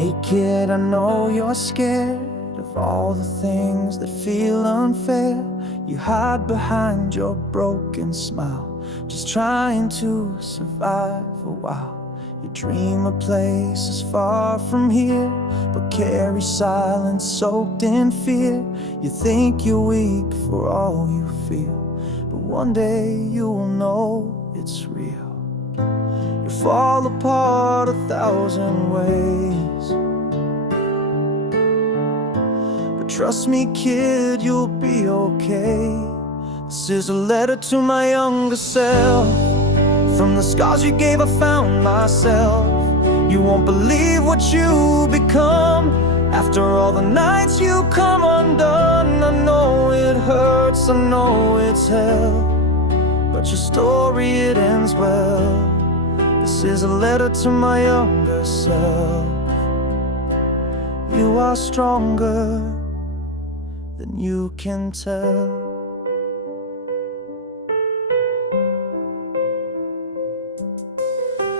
Hey kid, I know you're scared of all the things that feel unfair. You hide behind your broken smile, just trying to survive a while. You dream of places far from here, but carry silence soaked in fear. You think you're weak for all you feel, but one day you will know it's real. You fall apart 1,000 ways, but trust me kid, you'll be okay. This is a letter to my younger self. From the scars you gave I found myself. You won't believe what you become after all the nights you come undone. I know it hurts, I know it's hell, but your story, it ends well. This is a letter to my younger self. You are stronger than you can tell.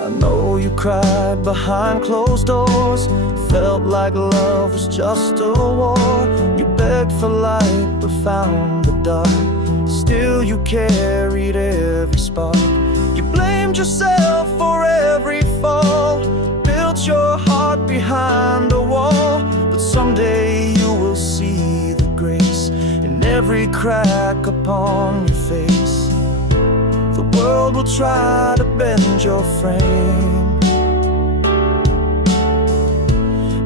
I know you cried behind closed doors, felt like love was just a war. You begged for light but found the dark, still you carried every spark. You blamed yourself for every fall, built your heart behind a wall. But someday you will see the grace in every crack upon your face. The world will try to bend your frame,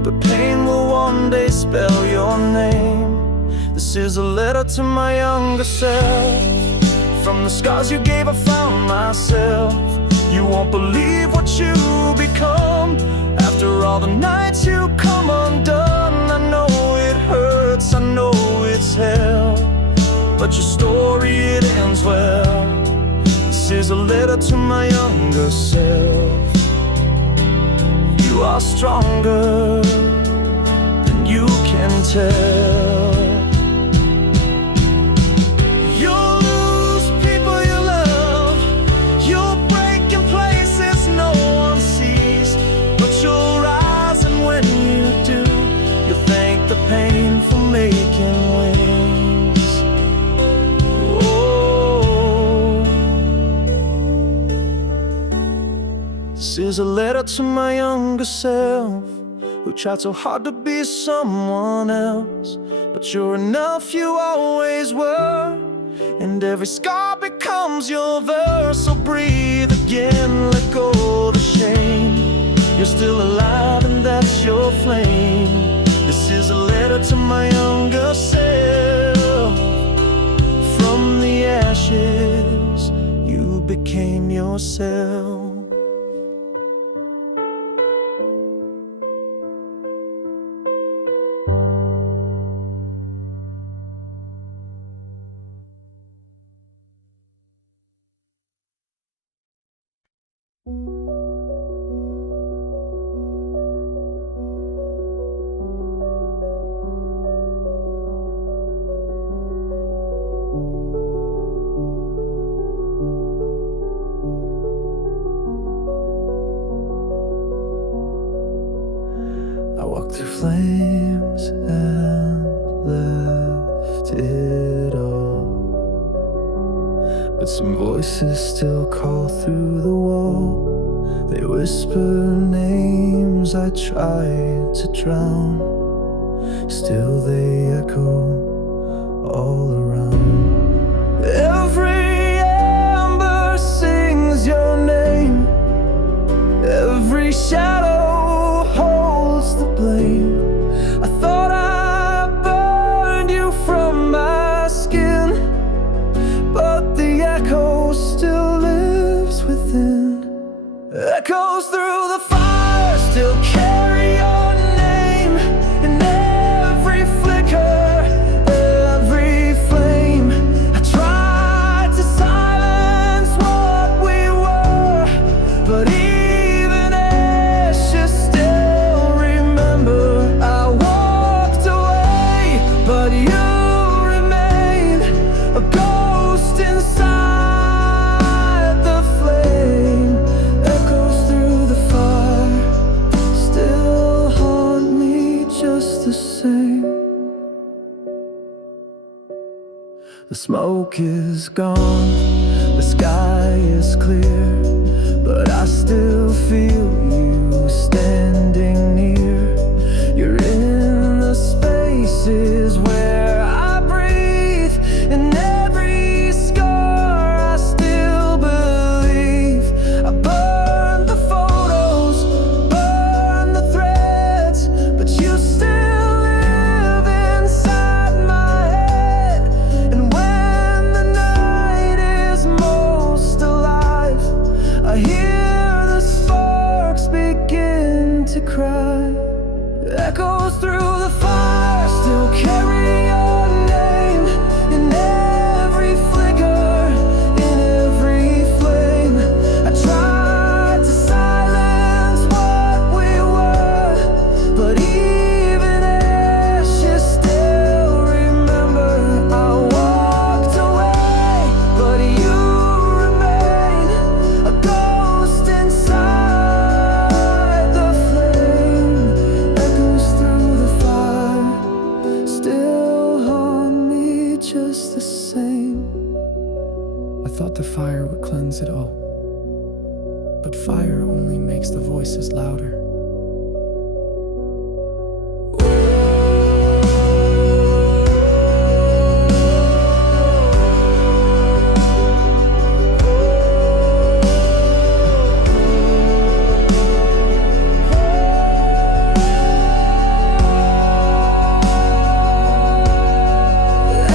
but pain will one day spell your name. This is a letter to my younger self. From the scars you gave I found myself. You won't believe what you become after all the nights you come undone. I know it hurts, I know it's hell, but your story, it ends well. This is a letter to my younger self. You are stronger than you can tell. You'll lose people you love, you'll break in places no one sees, but you'll rise, and when you do, you'll thank the pain for making wings. This is a letter to my younger self, who tried so hard to be someone else, but you're enough, you always were, and every scar becomes your verse. So breathe again, let go the shame. You're still alive and that's your flame. This is a letter to my younger self. From the ashes you became yourself. I walked through flames and left it all, but some voices still call through the wall. They whisper names I tried to drown, still they echo all around. Every ember sings your name, every shadow holds the blame. I thought I burned you from my skin, but the echo still lives within. Echoes through the fire still carry your name, in every flicker, every flame. I tried to silence what we were, but even ashes still remember. I walked away, but you remain a ghost inside the flame. Echoes through the fire. smoke is gone, the sky is clear, but I still feel you standing near. You're in the spaces where I breathe, in every scar I still believe. I burn the photos, burn the threads, but you still live inside my head. And when the night is most alive, I hear the sparks begin to cry. Echoes through the fire still carry your name, in every flicker, in every flame. I tried to silence what we were, but even ashes still remember. I walked away, but you remain, a ghost inside the flame. Echoes through the fire still haunt me just the same. I thought the fire would cleanse it all, but fire only makes the voices louder.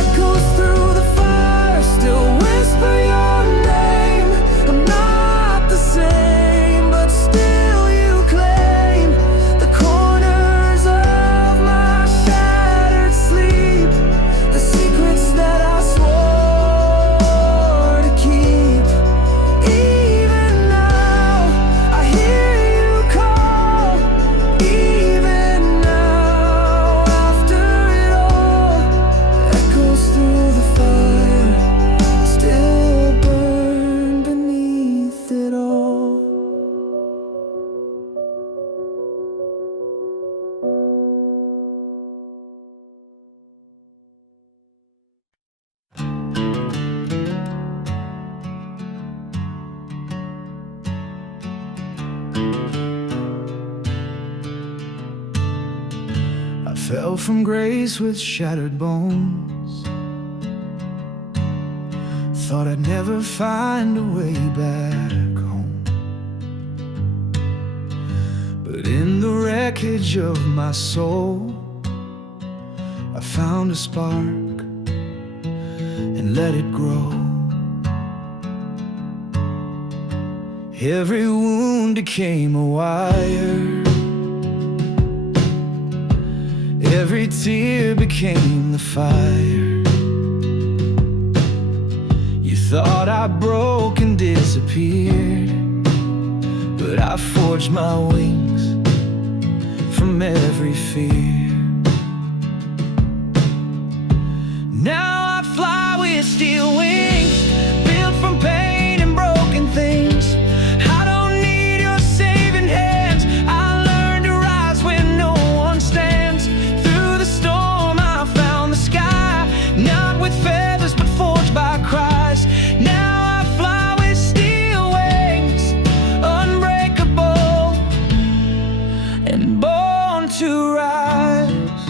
Echoes through the fire still whisper your name. I'm not the same, but still you claim the corners of my shattered sleep, the secrets that I swore to keep. Even now I hear you call, even now after it all. Echoes through the fire still burn beneath it all. I fell from grace with shattered bones, thought I'd never find a way back home. But in the wreckage of my soul, I found a spark and let it grow. Every wound became a wire, every tear became the fire. You thought I broke and disappeared, but I forged my wings from every fear. Now I fly with steel wings, built from pain and broken things. I don't need your saving hands. I learned to rise when no one stands. Through the storm I found the sky, not with feathers but forged by Christ. Now I fly with steel wings, unbreakable and born to rise.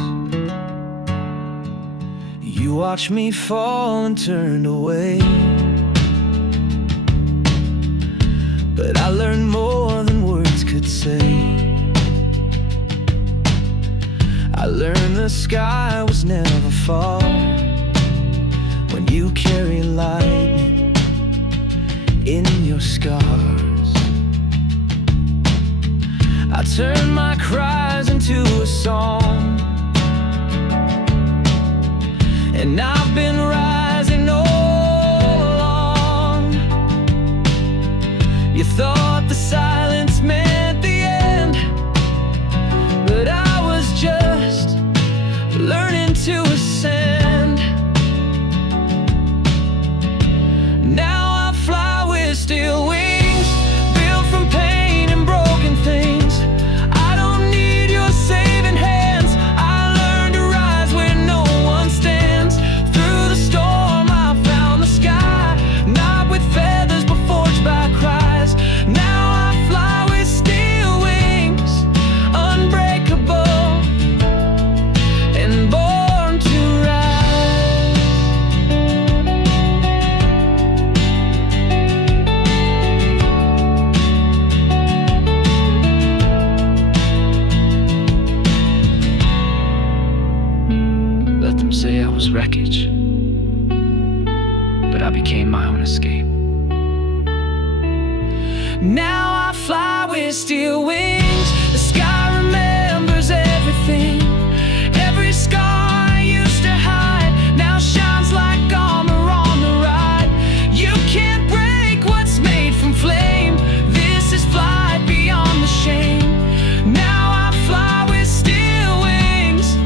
You watched me fall and turned away, but I learned more than words could say. I learned the sky was never far when you carry lightning in your scars. I turned my cries into a song, and I've been rising all along. You thought the silence meant the end, but I was just learning to ascend. can't escape. Now I fly with steel wings. The sky remembers everything. Every scar I used to hide now shines like armor on the ride. You can't break what's made from flame. This is flight beyond the shame. Now I fly with steel wings,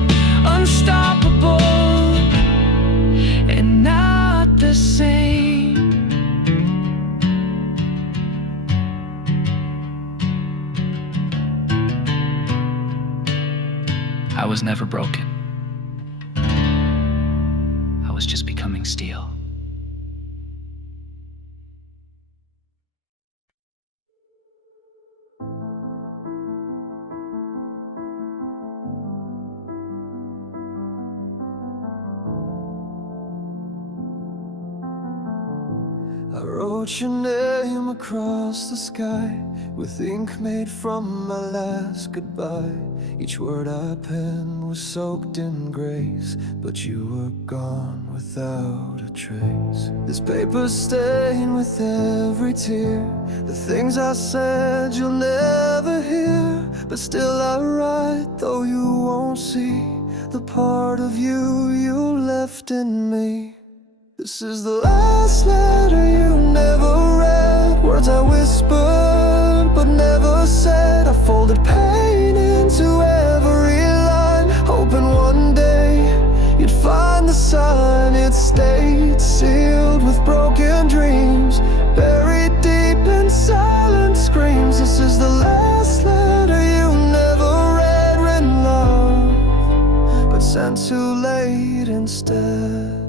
unstoppable and not the same. I was never broken. I was just becoming steel. I wrote your name across the sky with ink made from my last goodbye. Each word I penned was soaked in grace, but you were gone without a trace. This paper's stained with every tear. The things I said you'll never hear, but still I write though you won't see the part of you you left in me. This is the last letter you never read. Words I whispered but never said. I folded pain into every line, hoping one day you'd find the sign. It stayed sealed with broken dreams, buried deep in silent screams. This is the last letter you never read, written love, but sent too late instead.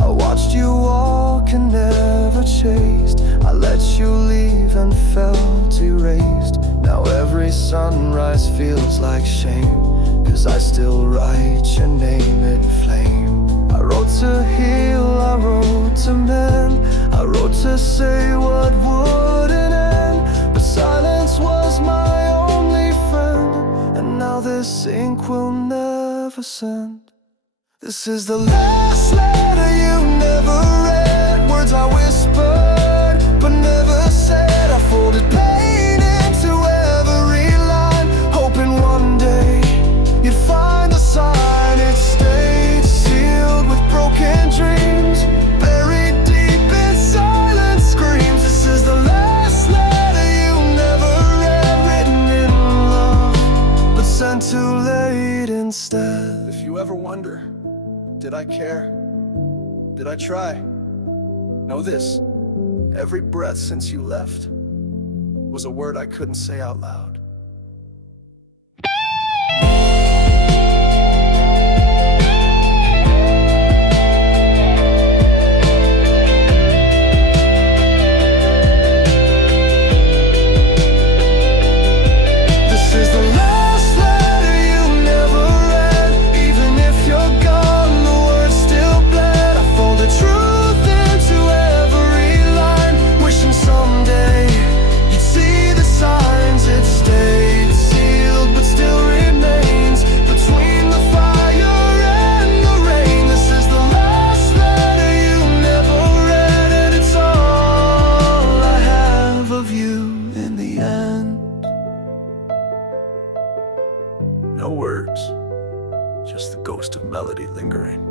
I watched you walk and never chased. I let you leave and felt erased. Now every sunrise feels like shame, 'cause I still write your name in flame. I wrote to heal, I wrote to mend, I wrote to say what wouldn't end, but silence was my only friend. And now this ink will never send. This is the last letter you never read. Words I whispered but never said. I folded pain into every line, hoping one day you'd find the sign. It stayed sealed with broken dreams, buried deep in silent screams. This is the last letter you never read, written in love, but sent too late instead. If you ever wonder, did I care? Did I try? Know this, every breath since you left was a word I couldn't say out loud. No words, just the ghost of melody lingering.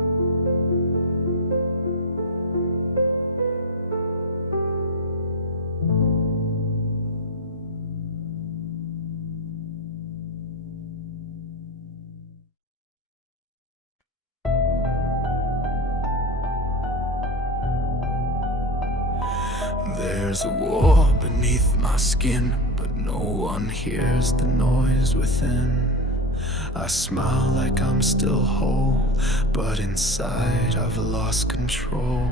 There's a war beneath my skin, but no one hears the noise within. I smile like I'm still whole, but inside I've lost control.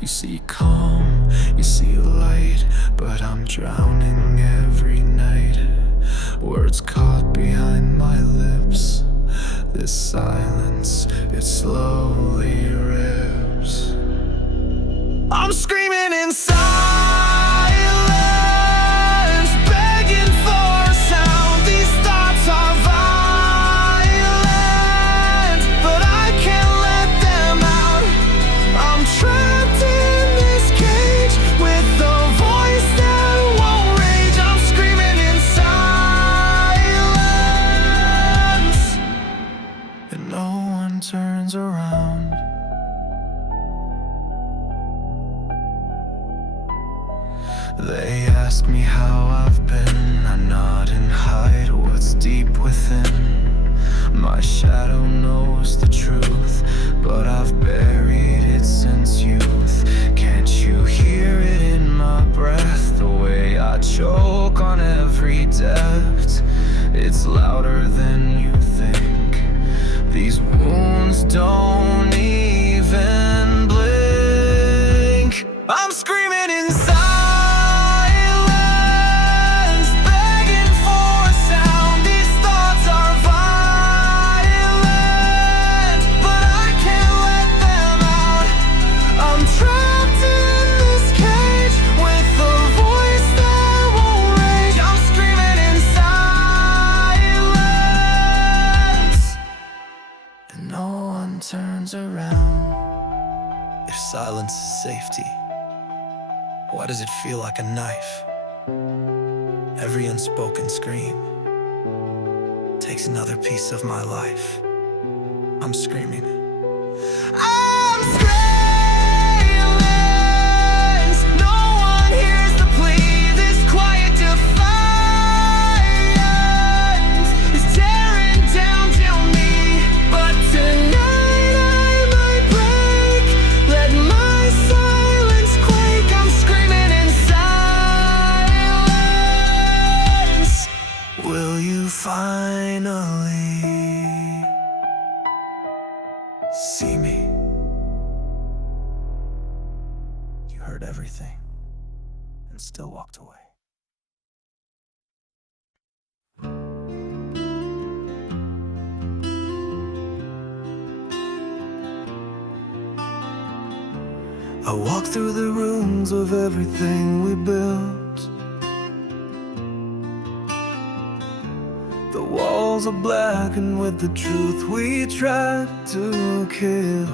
You see calm, you see light, but I'm drowning every night. Words caught behind my lips. This silence, it slowly rips. I'm screaming in silence, begging for a sound. These thoughts are violent, but I can't let them out. They ask me how I've been, I nod and hide what's deep within. My shadow knows the truth, but I've buried it since youth. Can't you hear it in my breath, the way I choke on every depth? It's louder than you think. These wounds don't even blink. I'm screaming in silence, begging for a sound. These thoughts are violent, but I can't let them out. I'm trapped in this cage with a voice that won't rage. I'm screaming in silence, and no one turns around. If silence is safety, why does it feel like a knife? Every unspoken scream takes another piece of my life. I'm screaming. I'm screaming. No one hears the plea. This quiet defiance is tearing down me. But tonight I might break. Let my silence quake. I'm screaming in silence. Will you finally see me? You heard everything and still walked away. I walk through the rooms of everything we built. The walls are blackened with the truth we tried to kill.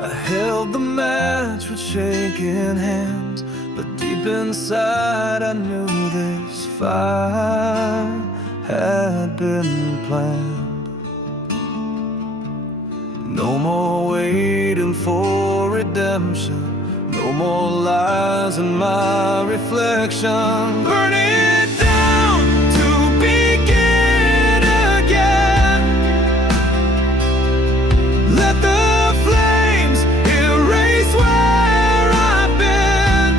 I held the match with shaking hands, but deep inside I knew this fire had been planned. No more waiting for redemption, no more lies in my reflection. Burn it down to begin again. Let the flames erase where I've been.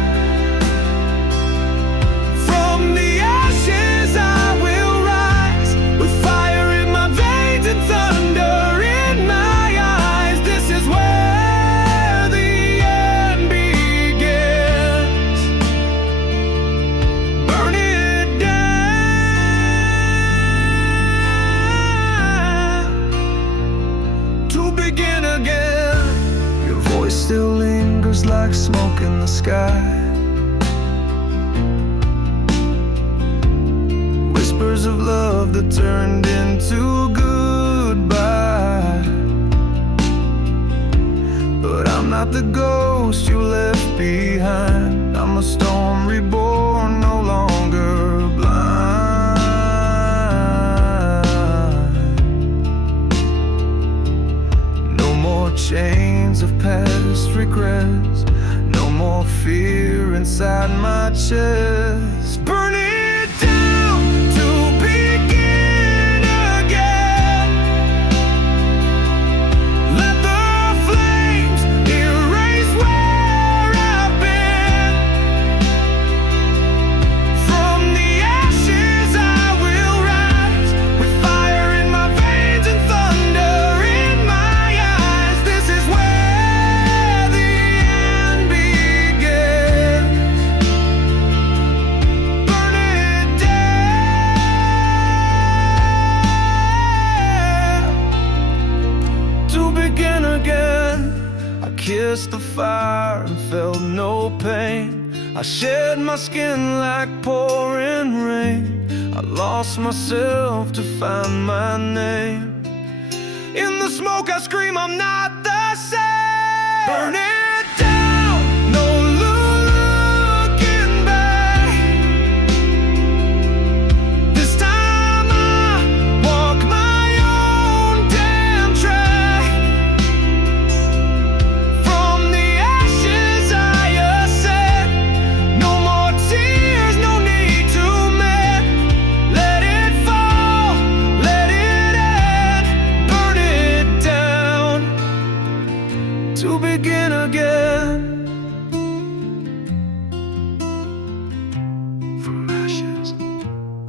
From the ashes I will rise, with fire in my veins and thunder in my eyes. This is where the end begins. Burn it down to begin again. Your voice still lingers like smoke in the sky. Whispers of love that turned into goodbye. But I'm not the ghost you left behind. I'm a storm reborn, no longer blind. No more chains of past regrets, no more fear inside my chest. Burn it down to begin again. Let the flames erase where I've been. From the ashes I will rise, with fire in my veins and thunder in my eyes. This is where the end begins. Burn it down to begin again. I kissed the fire and felt no pain. I shed my skin like pouring rain. I lost myself to find my name. In the smoke I scream, I'm not the same. Burn it down, no looking back. This time I walk my own damn track. From the ashes I ascend. to begin again. From ashes,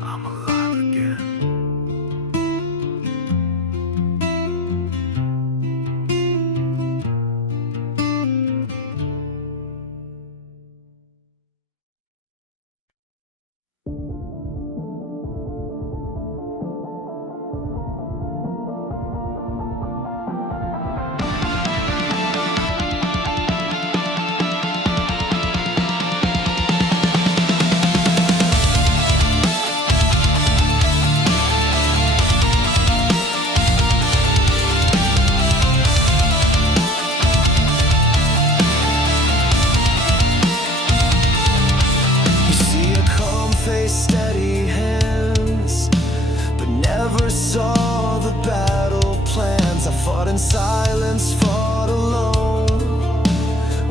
I'm alive again. Steady hands, but never saw the battle plans. I fought in silence, fought alone,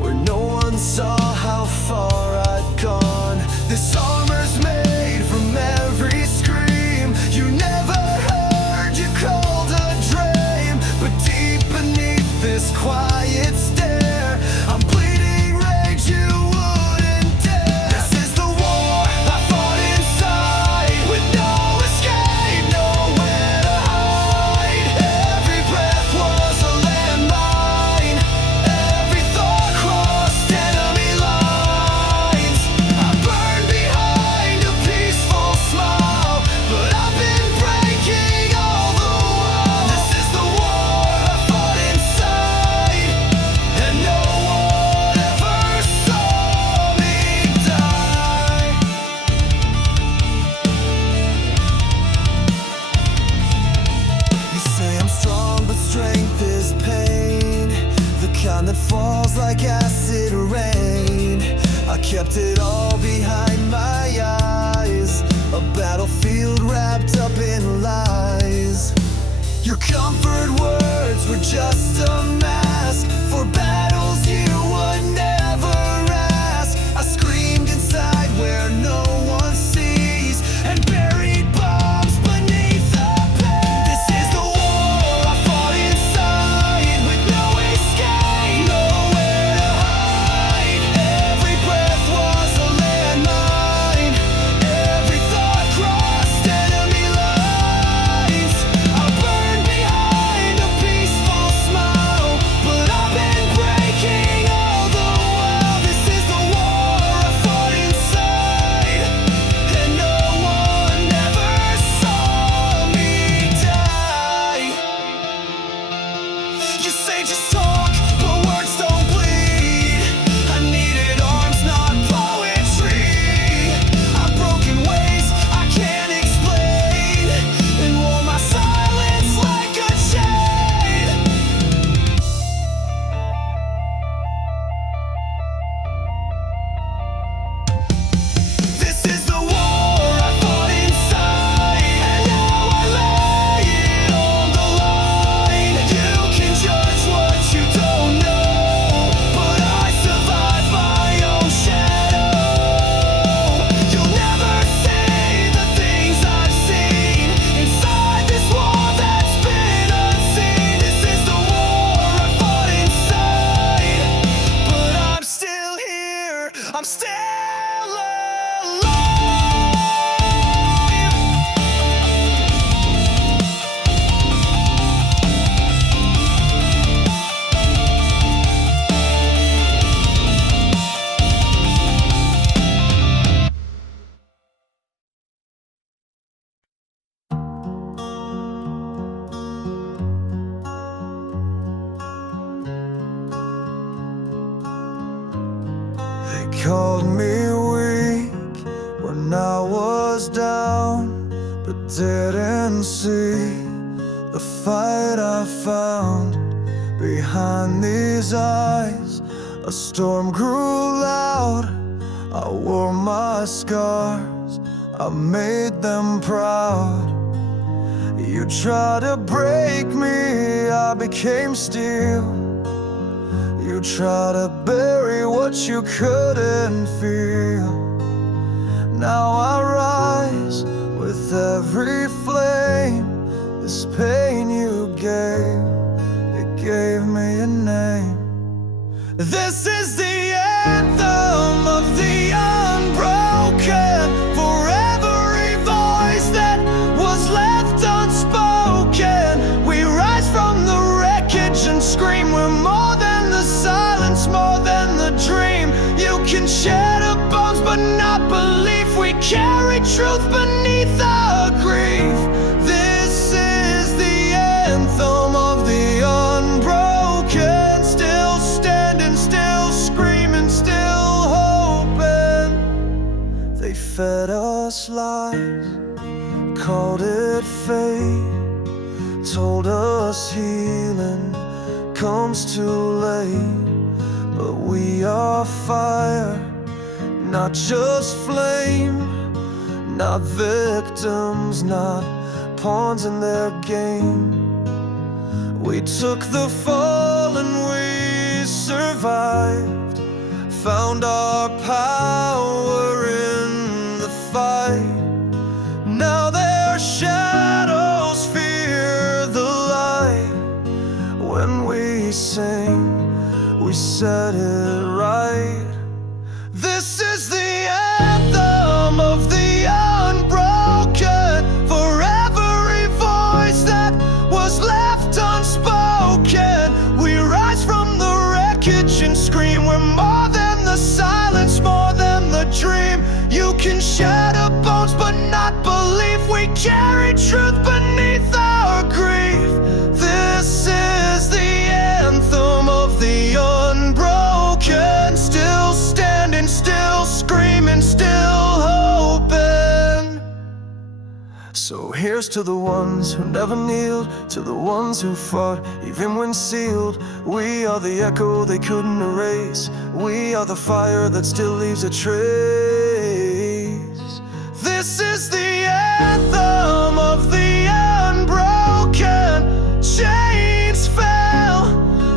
where no one saw how far I'd gone. This armor's made from every scream you never heard, you called a dream. But deep beneath this quiet stare, I'm bleeding rage you wouldn't dare. This is the war I fought inside, with no escape, nowhere to hide. Every breath was a landmine, every thought crossed enemy lines. I burned behind a peaceful smile, but I've been breaking all the while. This is the war I fought inside, and no one ever saw me die. You say I'm strong, but strength is pain, the kind that falls like acid rain. I kept it all behind my eyes, a battlefield wrapped up in lies. Your comfort words were just a mask for battles you would never ask. I screamed inside where no one sees, and buried bombs beneath the past. This is the war I fought inside, with no escape, nowhere to hide. Every breath was a landmine, every thought crossed enemy lines. I burned behind a peaceful smile, but I've been breaking all the while. This is the war I fought inside, and no one ever saw me die. You say just talk, but words don't bleed. I needed arms, not poetry. I've broken ways I can't explain, and wore my silence like a chain. This is the war I fought inside, and now I lay it on the line. You can judge what you don't know, but I survived my own shadow. You'll never see the things I've seen inside this war that's been unseen. This is the war I fought inside, but I'm still here, I'm still alive. They called me weak when I was down, but didn't see the fight I found behind these eyes. A storm grew loud, I wore my scars, I made them proud. You tried to break me, I became steel. You try to bury what you couldn't feel. Now I rise with every flame. This pain you gave, it gave me a name. This is the anthem of the unbroken, for every voice that was left unspoken. We rise from the wreckage and scream. We're more than the silence, more than the dream. You can shatter bones but not belief. We carry truth beneath our grief. This is the anthem of the unbroken, still standing, still screaming, still hoping. They fed us lies, called it fate, told us healing comes too late. But we are fire, not just flame, not victims, not pawns in their game. We took the fall and we survived, found our power in the fight. Now their shadows fear the light. When we sing, we set it right. This is the anthem of the unbroken, for every voice that was left unspoken. We rise from the wreckage and scream. We're more than the silence, more than the dream. You can shatter bones but not belief. We carry truth beneath our grief. This is the anthem of the unbroken, still standing, still screaming, still hoping. So here's to the ones who never kneeled, to the ones who fought even when sealed. We are the echo they couldn't erase. We are the fire that still leaves a trace. This is the anthem of the unbroken. Chains fell,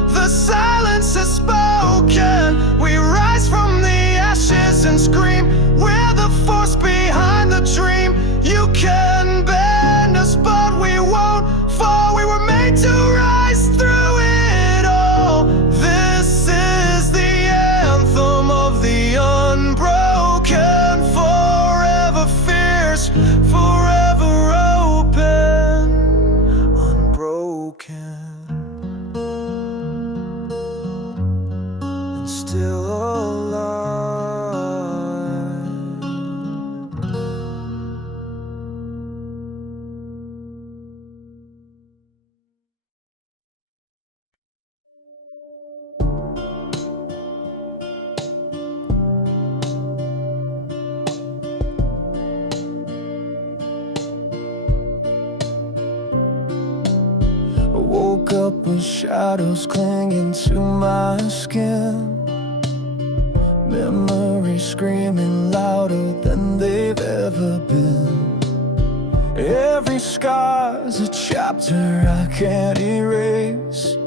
the silence has spoken. We rise from the ashes and scream. We're the force behind the dream. You can bend us but we won't fall. We were made to rise through it all. This is the anthem of the unbroken, forever fierce, forever open, unbroken, and still alive. I woke up with shadows clinging to my skin, memories screaming louder than they've ever been. Every scar's a chapter I can't erase,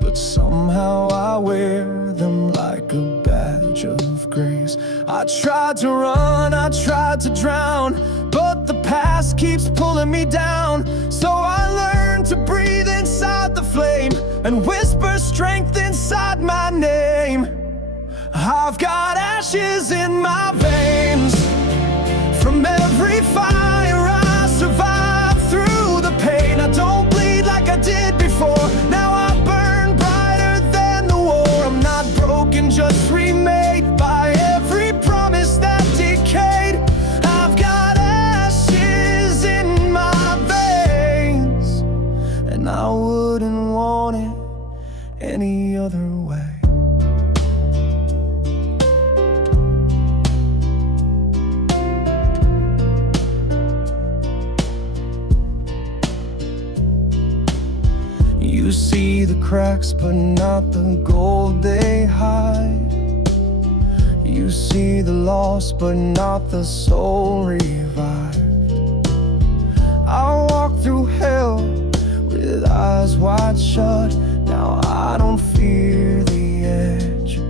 but somehow I wear them like a badge of grace. I tried to run, I tried to drown, but the past keeps pulling me down. So I learned to breathe inside the flame and whisper strength inside my name. I've got ashes in my veins from every fire I survived through the pain. I don't bleed like I did before. Now I burn brighter than the war. I'm not broken, just remade by every promise that decayed. I've got ashes in my veins, and I wouldn't want it any other way. You see the cracks, but not the gold they hide. You see the loss, but not the soul revived. I walk through hell with eyes wide shut. Now I don't fear the edge,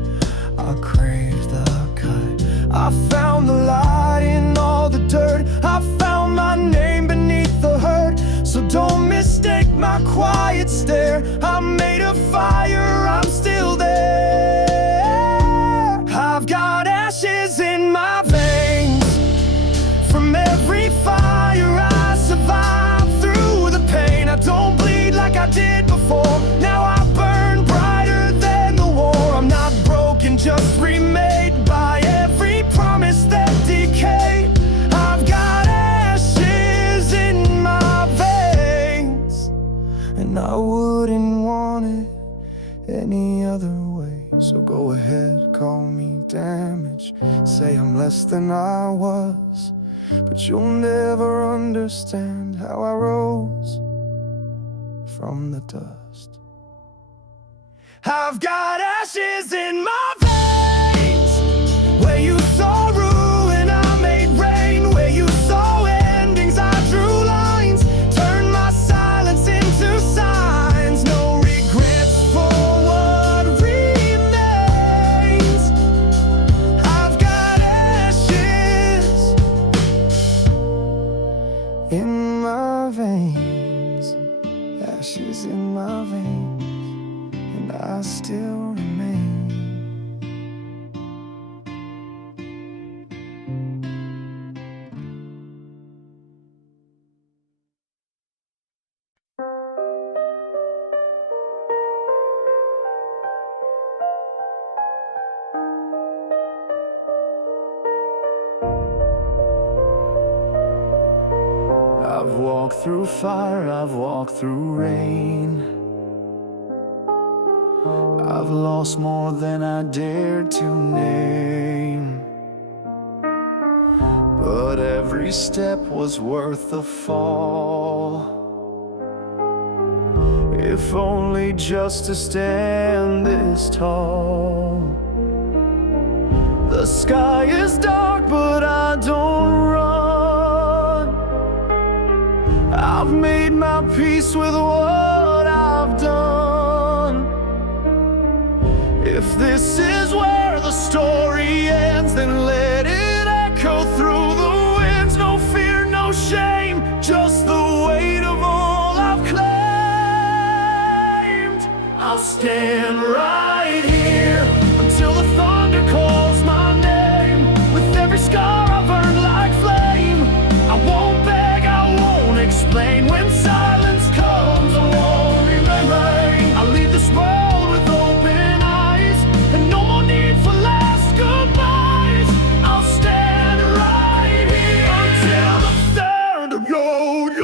I crave the cut. I found the light in all the dirt. I found my name beneath the hurt. So don't mistake my quiet stare. I'm made of fire, I'm still there. other way. So go ahead, call me damaged, say I'm less than I was, but you'll never understand how I rose from the dust. I've got ashes in my veins, where you saw ruin, I made rain. Where you saw endings, I drew lines, turned my silence into signs. No regrets for what remains. I've got ashes in my veins, ashes in my veins, and I still remain. I've walked through fire, I've walked through rain. I've lost more than I dared to name, but every step was worth the fall, if only just to stand this tall. The sky is dark, but I don't run. I've made my peace with what I've done. If this is where the story ends, then let it echo through the winds. No fear, no shame, just the weight of all I've claimed. I'll stand right here until the thunder calls my name. With every scar I've earned like flame, I won't beg, I won't explain. When silence comes, I won't remain. I'll leave this world with open eyes, and no more need for last goodbyes. I'll stand right here until the thunder goes. The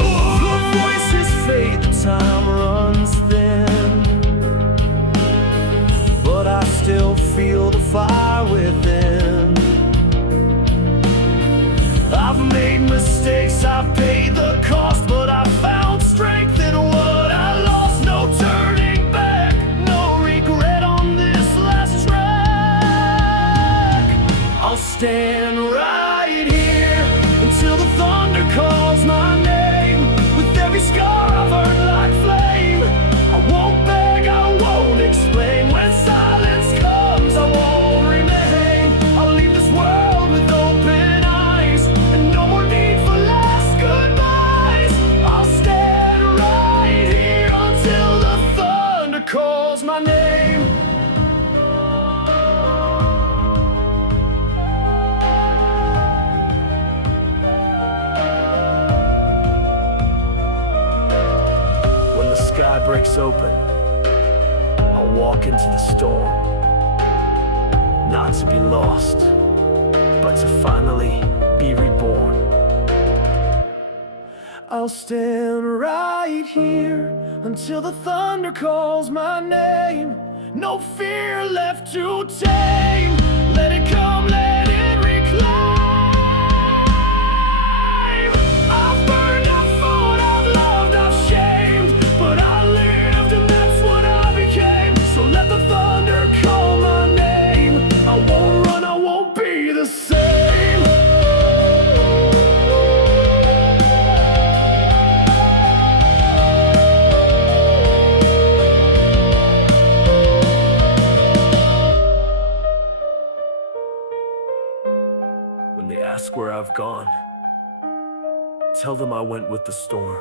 voices fade, the time runs thin, but I still feel the fire within. I've made mistakes, I've paid the cost, but I found strength in what I lost. No turning back, no regret on this last track. I'll stand right here until the thunder calls my name. With every scar I've earned like flame, I won't beg, I won't explain. When silence comes, I won't remain. I'll leave this world with open eyes, and no more need for last goodbyes. I'll stand right here until the thunder calls my name. When the sky breaks open, I'll walk into the storm, not to be lost, but to finally be reborn. I'll stand right here until the thunder calls my name. No fear left to tame. Let it come, let it reclaim. I've burned, I've fought, I've loved, I've shamed, but I lived and that's what I became. So let the thunder call my name. I won't run, I won't be the same. When they ask where I've gone, tell them I went with the storm.